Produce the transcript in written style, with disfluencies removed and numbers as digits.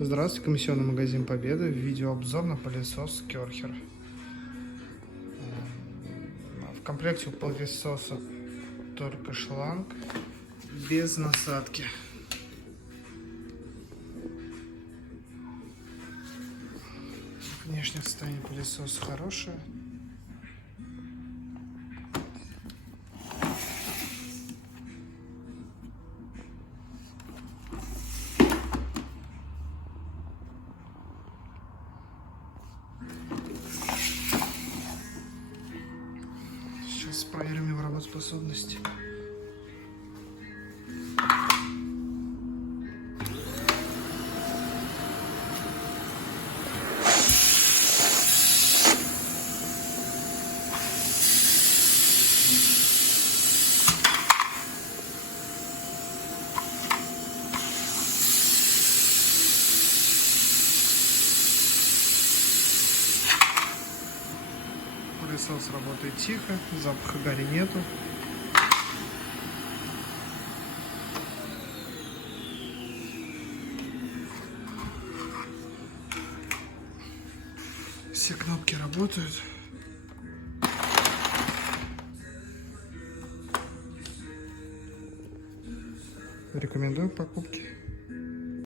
Здравствуйте, комиссионный магазин Победа. Видеообзор на пылесос Керхер. В комплекте у пылесоса только шланг, без насадки. Внешнее состояние пылесоса хорошее. Сейчас проверим его работоспособность. Пылесос работает тихо, запаха гари нету. Все кнопки работают. Рекомендую к покупке.